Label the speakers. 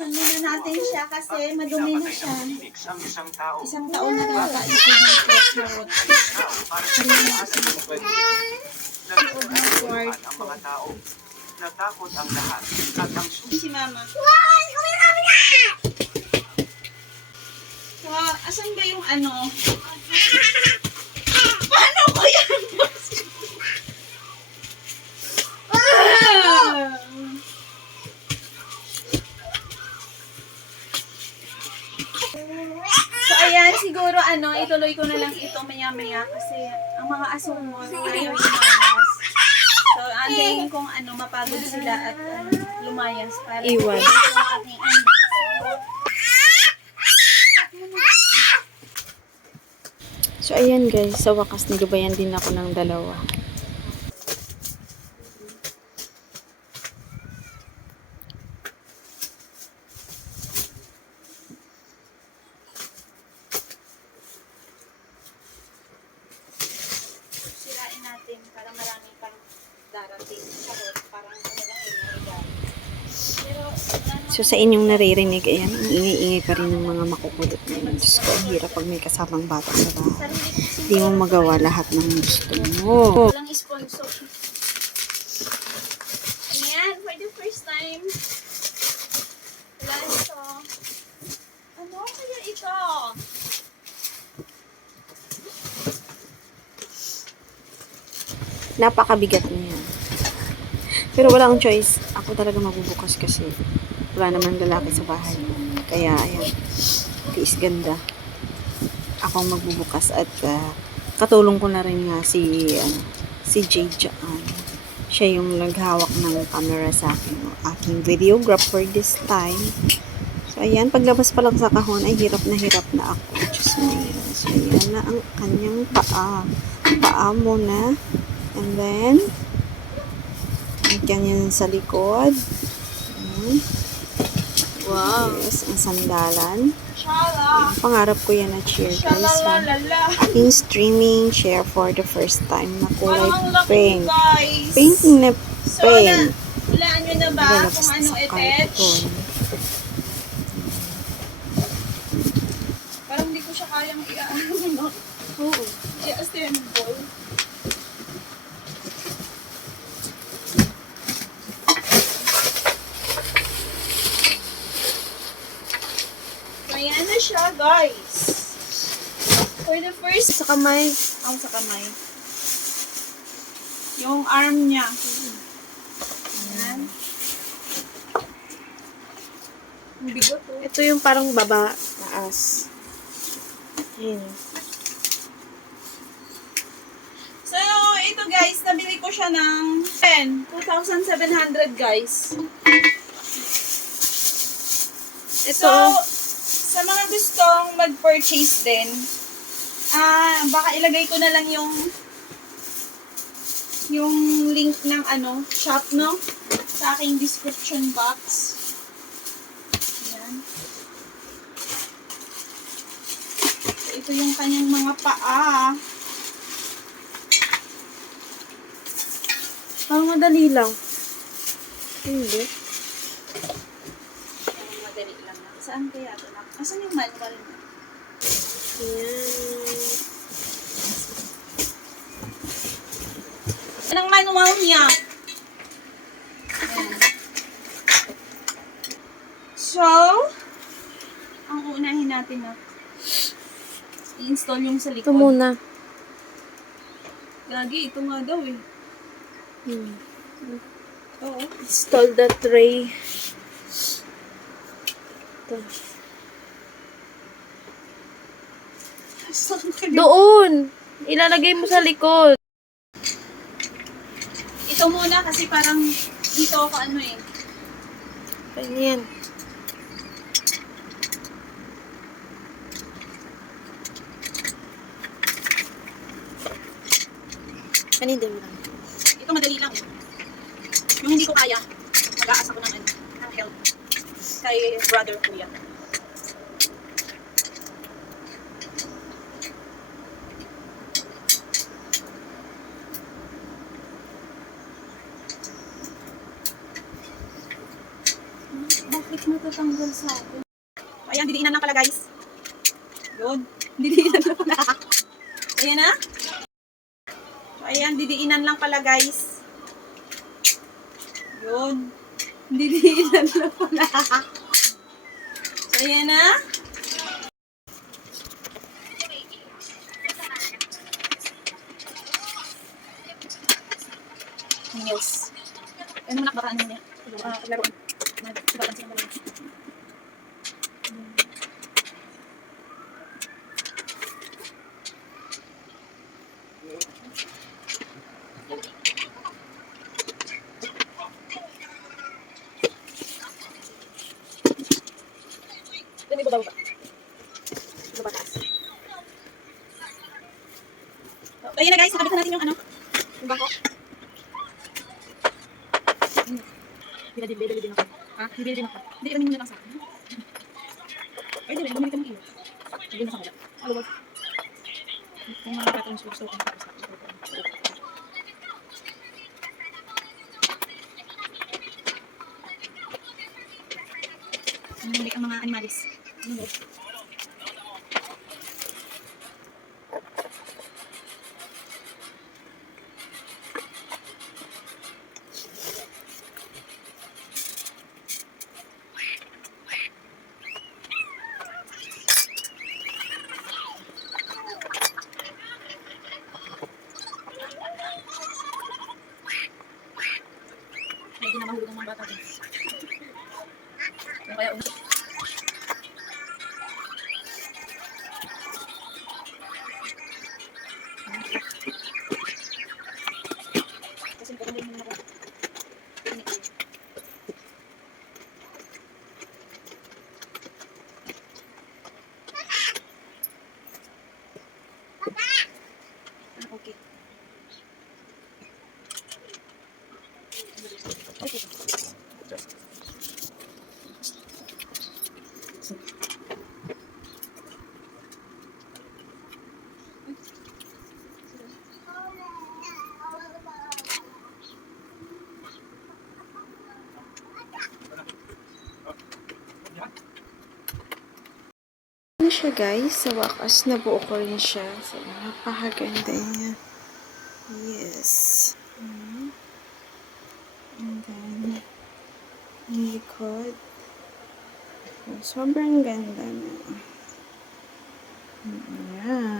Speaker 1: Hugasan muna natin siya kasi madumi na siya. Isang tao. Isang taon na carrot. Sa pag-asa ng. Nagsusuhan ang mga tao. Natakot ang lahat at ang Si mama. So, asan ba yung ano? Siguro ano, ituloy ko na lang ito maya-maya kasi ang mga asumon ayaw lumayas. So, antayin kong ano, mapagod sila at ano, lumayas para
Speaker 2: Iwan. So, ayan guys. Sa wakas, nilubayan din ako ng dalawa. Sirain natin para marami pang darating. Charot, parang ano lang yun, regalo. Pero, ano, So, sa inyong naririnig, ayan, ang ingay-ingay pa rin ng mga makukulot na yun. Diyos ko, ang hirap pag may kasamang bata sa bahay. Hindi mo magawa lahat ng gusto mo. Walang sponsor.
Speaker 1: Ayan, for the first time. Wala ito. Ano kaya ito?
Speaker 2: Napakabigat na yan. Pero wala akong choice. Ako talaga magbubukas kasi wala naman lalaki sa bahay. Kaya, ayan, tiis ganda. Ako ang magbubukas at ah, katulong ko na rin nga si, ano, si Jade Jaan. Siya yung naghawak ng camera sa akin. Aking videographer this time. So, ayan, paglabas pa lang sa kahon, ay hirap na hirap na ako. Diyos na yun. So, ayan na ang kanyang paa. Paa mo na. And then, Lagyan yan sa likod. Ayan. Wow. Yes, ang sandalan. Pangarap ko yan na chair, guys. Aking streaming chair for the first time na kulay pink. Pink na So, pink.
Speaker 1: hulaan nyo na ba kung anong attach? Parang hindi ko siya kayang i-ano. Oo. I-assemble. Ayan na siya, guys. For the first... Sa kamay. Ang sa kamay. Yung arm niya. Ayan. Ang bigot, oh.
Speaker 2: Ito yung parang baba, taas. Ayan.
Speaker 1: So, ito guys, nabili ko siya ng 10. 2,700 guys. Ito, So, sa mga gustong mag-purchase din, ah, baka ilagay ko na lang yung yung link ng ano, shop, no? Sa aking description box. Ayan. So, ito yung kanyang mga paa. parang madali lang. Hindi. Ayan, madali lang na. Saan kaya ito? Asan yung manual mo? Ayan. Anong manual niya? Ayan. So, ang uunahin natin na i-install yung sa Ito likod. muna. Gagi, ito nga daw eh. Hmm.
Speaker 2: Oo. Install the tray. Ka Doon! Ilalagay mo sa likod.
Speaker 1: Ito muna kasi parang dito ako ano eh. Ganyan. Panindin mo lang. Ito madali lang. Yung hindi ko kaya, mag-aasa ko ng, ano, ng help kay brother kuya. Bakit matatanggal sa akin? Ayan, didiinan lang pala guys. Yun. Didiinan lang pala. Ayan na. So, ayan, didiinan lang pala guys. Yun. Didiinan lang pala. So, ayan na. Yes. Ano mo ano niya? Ah. Dami ba ba? Ba taas. So, ayun na guys, nakabit na natin yung ano, yung bangko. Bili bili din ako. Ha? Bili din ako. Hindi kami muna lang sa akin. Ay, dili, bumili ka ng iyo. Bili na kanila. Ano ba? Kung mga katong gusto ko. Ang mga animalis. Hindi na mahulog ang mga bata okay. Okay. Ano siya guys? Sa wakas, nabuo ko rin siya. So, napakaganda niya. Yes. Mhm. And then, likod. Sobrang ganda na. Ayan.